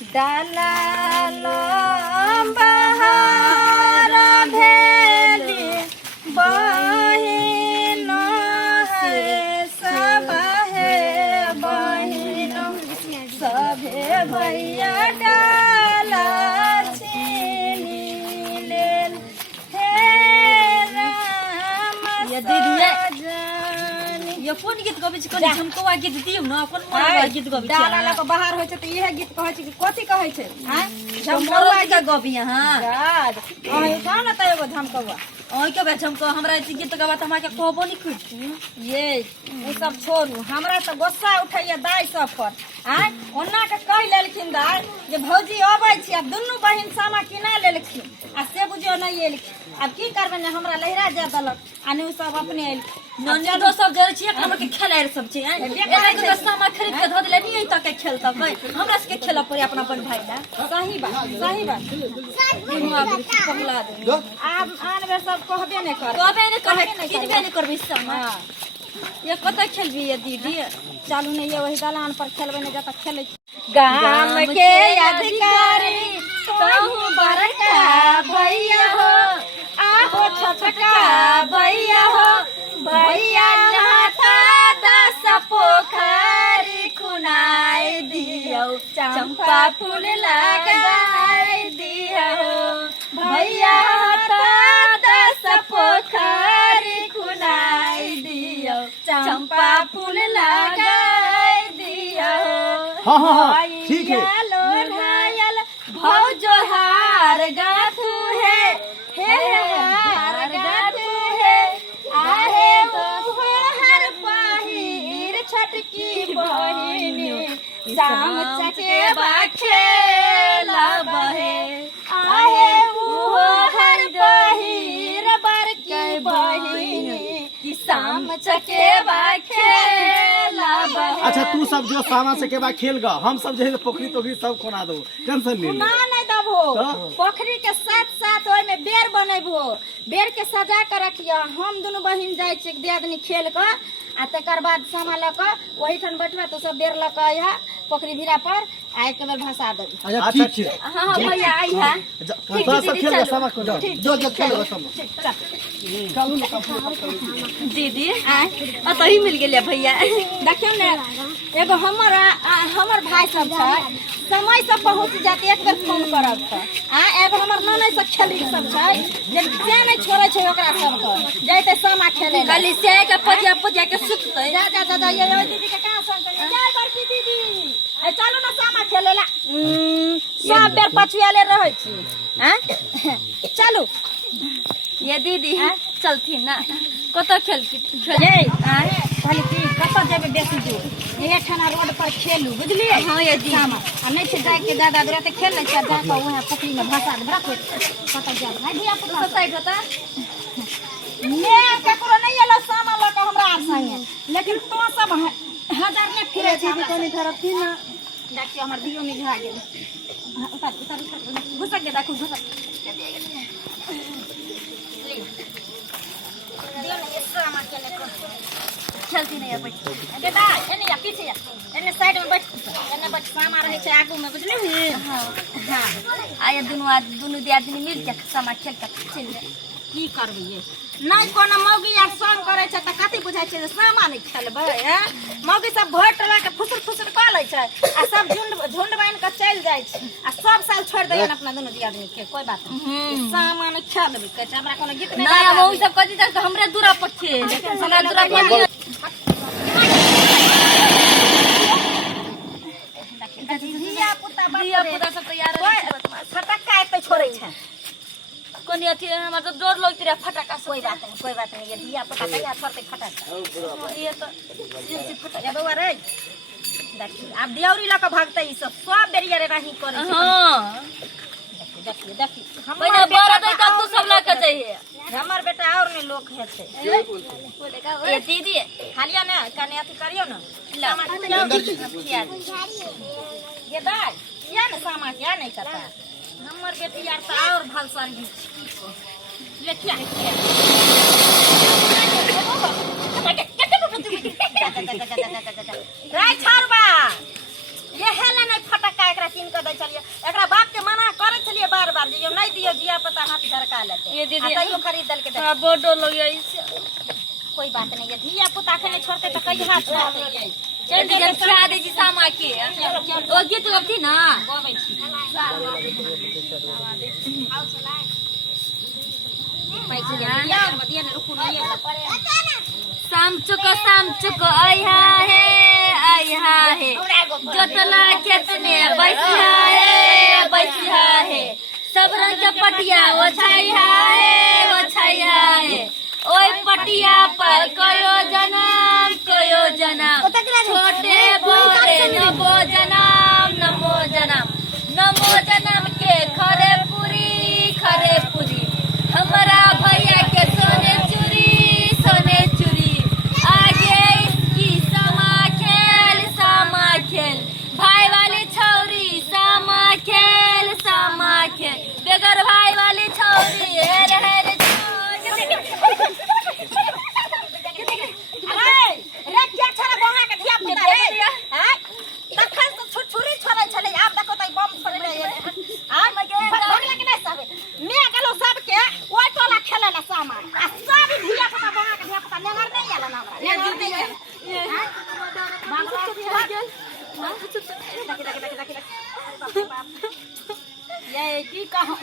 डाला बहार भेली बहिन है सब है बहिन सभे भैया डाला छीनी लेल हे राम ये दीदी सजनी। ये कौन गीत गबै छी कनी झमकवा गीत दियौ न अपन मोरवा गीत गबै छी डाला ला के बाहर होय छै त इहे गीत कहै छै कि कथि कहै छै हैं झमकवा के गबै हां राज अहि कौन त एगो झमकवा ओइ के बे झमको हमरा ई गीत गबा त हमरा के कहबो नहीं कुछ ये उ सब छोड़ू हमरा त गुस्सा उठैया दाई सब पर हैं ओना के कह लेलखिन दाई जे भौजी अबै छी आ दुनू बहिन सामा किना लेलखिन आ से बुझियो नहीं एलखिन अब की करबे ने हमरा लहरा जा दलक आ नु सब अपने एलखिन नन्या दो सब जरे छी एक नंबर के खेलाड़ सब छी हैं एना के सामा खरीद के ध देले नहीं तक के खेलता भाई हमरा से के खेला पड़े अपना अपन भाई ला सही बात दिनुआ पगला दे आब आन बे सब कहबे नहीं कर कहबे नहीं करबे किनबे नहीं करबे सामा हां ये कत खेलबी ये दीदी चालू नहीं ये वही दलान पर खेलबे नहीं जाता खेले गाम के अधिकारी कहूँ बड़का भैया हो आहो छोटका भैया हो भैया नहाता 10 पोखरी खुनाई दियो चंपा फूल लगाई दियो भैया नहाता 10 पोखरी खुनाई दियो चंपा फूल लगाई दियो हाँ, ठीक है। लोढ़ायल भौजो हार गाथू है हे हार गाथू है आहे हो हर पहिर छटकी बहिनी शाम चकेबा खेलब है आहे हो हर पहिर बड़की बहिनी शाम चकेबा खेलब है। अच्छा तू सब जो सामा से के बाद खेल गा हम सब जो है पोखरी तोखरी सब खोना दो टेंशन ले ना नहीं दबो पोखरी के साथ साथ ओय में बेर बनेबो बेर के सजा के रखियो हम दोनों बहिन जाय छी दियादनी खेल के आ तकर बाद सामा ल के वही ठन बैठबे तो सब बेर ल के यहाँ पोखरी भिरा पर आइ के बेर भसा देबे अच्छा ठीक है हां हां भैया आई है थोड़ा सा खेल गा सामा को जो खेल गा सामा दीदी अतही मिल गेले भैया देखियो ने एगो हमर भाई सब छै समय से पहुंच जाते एक बेर फोन करब त एगो हमर ननद सब खेली सब छै जे नहीं छोड़े छै ओकरा सब के जइते सामा खेले खाली से के पजिया पजिया के सुतते जा ये दीदी के कहां संग करे जा बड़की दीदी ए चलो ना सामा खेले ला सब बेर पछुआले रहै छी हैं चलू ये दीदी चलथिन ना कत खेल ये खाली की कत जेबे बेसी दूर ये ठाना रोड पर खेलू बुझलिए हां ये दी सामा आ नहीं छै जाय के दादा दुरा ते खेल ले छै जा के वहां पोखरी में भसा दे रखो कत जा भाई धिया पुता साइड होता मैं ककरो नहीं एलो सामा ल के हमरा आर संगे लेकिन तो सब हजार ने फिरे छै कोनी तरफ थी ना देखियो हमर दियो में घा गेल उतार घुसक के देखो घुसक दियो ने ये सामा खेले को चलती नहीं है बैठ बेटा एने या पीछे या एने साइड में बैठ एने बैठ सामा रहे छै आगू में बुझली हां हां आया दोनों दियादनी मिल के सामा खेल के चल जाए की करबे ये नहीं कोनो मौगी या संग करे छै त कथि बुझाय छै सामा नहीं खेलबे हैं मौगी सब भोट टला के फुसुर फुसुर क लै छै आ सब झुंड बन के चल जाय छै आ सब साल छोड़ देन अपना दोनों दियादनी के कोई बात नहीं सामा नहीं खेलबे कहै छै हमरा कोनो गीत नहीं ना वो सब कथि तक हमरे दूरा पर छे हमरा दूरा पर दिया पुता सब तैयार है फटक्का एते छोड़े छै कोनी अथी हमरा तो डर लगत रे फटाका कोई बात नहीं ये दिया पुता तैयार करते फटक्का ये तो ये फटाका ये बउआ रे देखिए अब दियौरी ल के भागते ई सब बेरिया रे नहीं करे छै हां देखिए पहिने बारा दई तब तू सब ला के चाहिए हमर बेटा और ने लोग है छै ए दीदी खालिया ना कने अथी करियो ना सामा ये दाई या ना सामा क्या नहीं करता हमर बेटी यार त और भलसर ही लेकिया राय छाड़बा ये हेला नहीं फटक्का एकरा किन के दै चलिए मंगा लेते ये दीदी तैयो खरीद दल के दे। हाँ बहुत डर लग गया इससे कोई बात नहीं है धिया पुता के नहीं छोड़ते तो कई हाथ छोड़ते चल दीदी खिला दे जी सामा के ओ गीत गबती ना गाबै छी पैसे दिया दिया ने रुकू नहीं शाम चुक आया है जोतला खेत में बैसिया है सब रंग के पटिया ओछाइया है ओई पटिया पर कयो जन्म छोटे बड़े नमो जन्म के खरे पूरी हमारा भैया के सोने चूरी आगे इसकी समा खेल भाई वाली छौरी समा खेल बेगर भाई वाली छौरी हेर रे क्या छरा बहा के धिया पुता रे हैं तखन तो छुरछुरी छोड़ै छले आब देखो तई बम छोड़ले हां भगला के नहीं साबे मैं गेलो सब के ओइ टोला खेले ला सामा आ सब धिया पुता बहा के धिया पुता नेगर नहीं आला ना हमरा नेगर नहीं आला ये की कहौ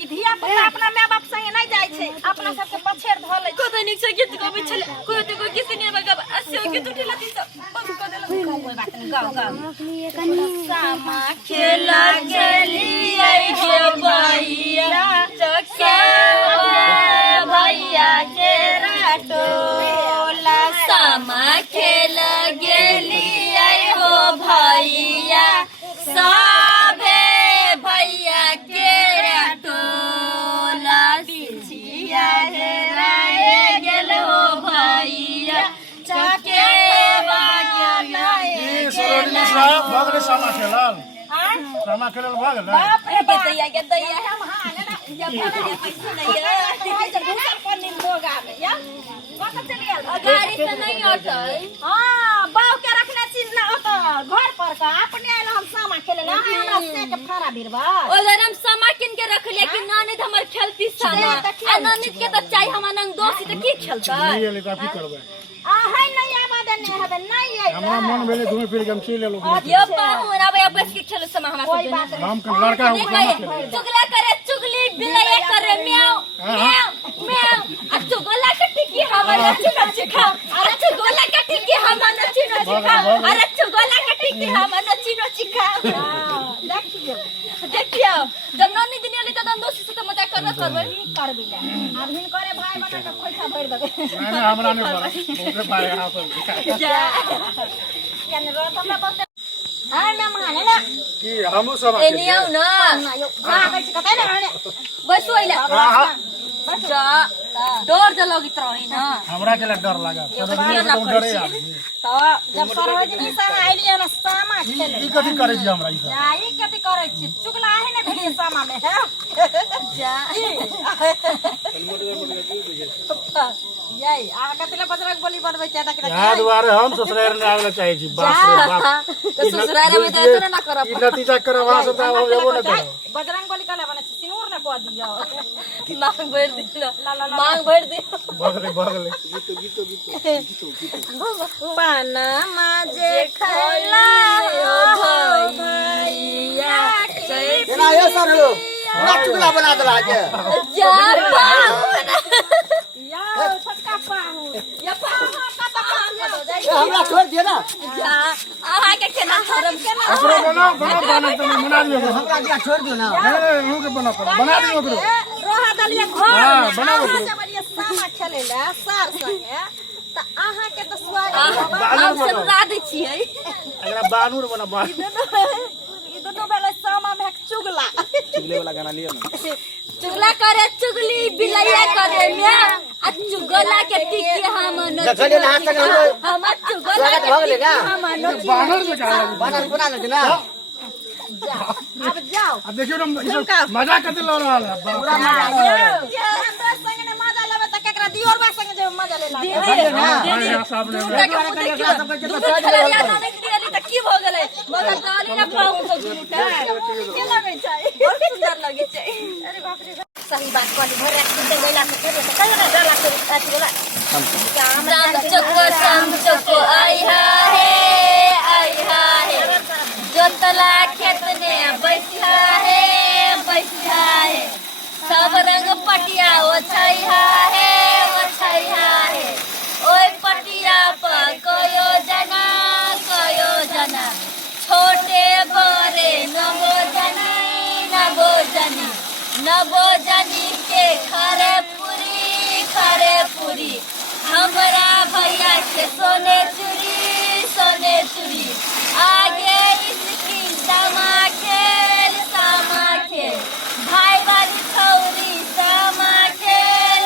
ई धिया पुता अपना माय बाप संगे नहीं जाय छै अपना सबके पछेर ध लै को दैनिक से गीत गबै छले कोई तो कोई किसी ने बगा अस्यो के टूटेला ती सब बंद कर देला कोई बात नहीं गाओ सामा खेला गेली आई के भैया चके भैया के राटोला सामा खेला गेली आई हो भैया सबे भैया के राटोला बिछिया हेराए गेल हो भैया चके भगले सामा खेलल भगल बाप रे बाप के दैया हम हां ना या बोले पैसे नहीं है तो दूसर पर नींद होगा या कत चली गेल गाड़ी से नहीं आटै हां बाव के रखने चीज ना होता घर पर का अपने आइल हम सामा खेले ना हमरा से के फारा बिरबा ओ जरम सामा किन के रख ले कि नानी हमर खेलती सामा आ नानी के तो चाहि हम नंग दोस्त त की खेलतै नहीं एले त की करबै आ है नहीं आबाद नहीं हबे नहीं है हमरा मन भेले घूमे फिर के हम खेल लेलो ये पाहु राबे बस के खेल सामा हमरा कोई बात नहीं हम के लड़का हो सामा खेल चुगला करे चुगली बिलैया करे म्याऊ आ चुगला के टिकी हमर नची खा अरे चुगला के टिकी हमर नची खा अरे चुगला के टिकी हमर नची खा देखियो जब नानी दिन आली त दम दोस्त से त मजाक करबै करबी ले अब हिन करे भाई बना के खोइसा भर देबे नहीं हमरा नहीं बोला बहुत भाई हां पर जा केन रो हमरा बोलते हां मैं माने ना की हमहु सामा ए नि आउ न ना यो खा के कतै ना हने बस ओइला जा डर ज लगित रही न हमरा के डर लागा सब डरे आदमी तो जब सरोजनी सामा आइली ना सामा खेले ई कथि करे छी हमरा ई सब जाई कथि करे छी चुगला है ना भेली सामा में है जा यही आ कतले बजरंग बली बनबै छै तक यहाँ दुआरे हम ससुराल में आवेला चाहे छी बाप रे बाप तो ससुराल में तो ना करब ई नतीजा करे वहां से हम जेबो न करो बजरंग बली कले बने सिंदूर ने को दियो मांग भर दियो मांग भर दियो भगले पाना माजे खला हो भैया के ना ये सर लो ना चुगला बना देला के जा या छोटका पाहु या पाहु कत हमरा छोड़ दिए ना जा आहा के केना करब ओकरो बना तुम बना दियो हमरा दिया छोड़ दियो ना ए के बना दियो ओकरो रोहा दलिया घर हां बनाओ जब ये सामा खेले ला सार संगे त आहा के तो स्वागत हम सब ला दै छियै एकरा बानूर बना ई दोनों बेला सामा में चुगला चुगले वाला गाना लियो ना चुगला करे चुगली बिलैया करे म्या आ चुगला के टिकी हम न चले ना हाथ से हम चुगला के भगले ना हम न बानर में का बानर बना लेते ना अब जाओ अब देखियो ना ई सब मजा कते ल रहल है पूरा मजा ये हमरा संगे ने मजा लेबे त केकरा दियोरबा संगे जे मजा लेला हां साहब ने की भ गेलै मगर डाली ना पाऊ से झूठा के लगे छै बहुत सुंदर लगे छै अरे बाप रे सही बात कहली भर रात सुते गइला से फिर तो कहियो ना डाला से साथ बोला क्या शाम चको आई है जोतला खेत में बैठा है सब रंग पटिया ओछैहा है ओए पटिया पर कयो जना छोटे बड़े नबो जनी के खरे पूरी हमरा भैया के सोने चूरी आगे इसकी सामा खेल भाई वाली छौरी सामा खेल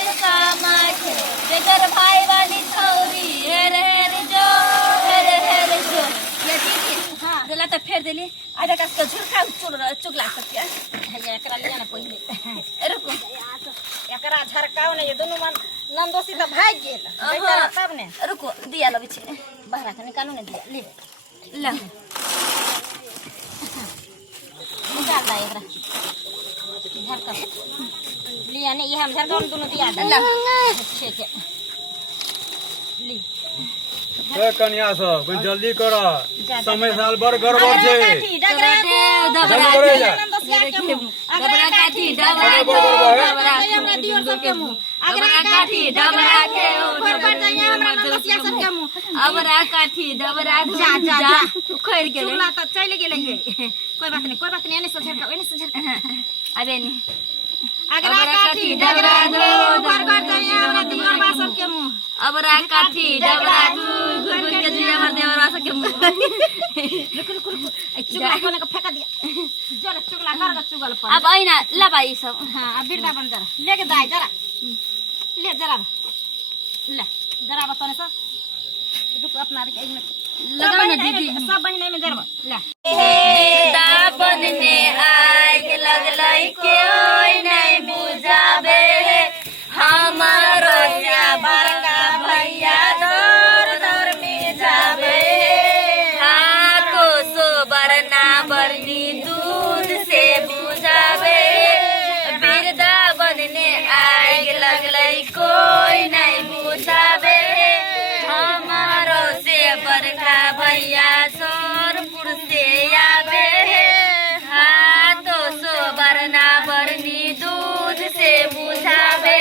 बेगर भाई वाली छौरी हेर जो ये दीदी हाँ दिला तो फेर दिली आधा का तो झुरका चुगला सकते है एकरा लिया ना पहिले रुको एकरा झरकाव ने ये दोनों मन नंदोसी तो भाग गेल बेचारा तब ने रुको दिया लो बिछे बहरा के निकालू ने दिया ले ला निकाल दा एकरा झरका लिया ने ये हम झरका दोनों दिया ला ठीक है ली ए कन्या सब कुछ जल्दी करो समय साल भर गड़बड़ छे चले गेले कोई बात नहीं एने से झरका अबे नहीं अगरा काठी डगरा दो बरगड़ जाइए हमरा दियोर बा सब के मुंह अबरा काठी डबरा घुर के जुया मार दे और सके मुंह रुक चुगला कोने को फेंक दिया जरा चुगला कर के चुगल पर अब आइना ला भाई सब हां अब बिरदा बन जरा लेके दाई जरा ले जरा बताने सब रुक अपना के में लगाओ ना दीदी सब बहिने में जरा ले दापन में आग लगलै के ओइ नहीं बुझाबे हमारो बड़का भैया दौर में जाबे हाको सो बरना बरनी दूध से बुझाबे बिरदा बनने आग लगलै कोई नहीं बुझाबे हमारो से बड़का भैया सोरपुर से आबे हाथों सो बरना बरनी दूध से बुझाबे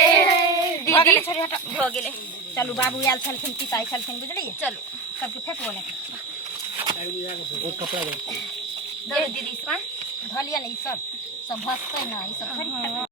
दीदी हो गेले चलू बाबू आयल छलखिन पिताई छलखिन बुझलिए चलो सबके फेंकबो ने कपड़ा दे दो दीदी इसमें धलिया नहीं सब भसते ना ई सब खरी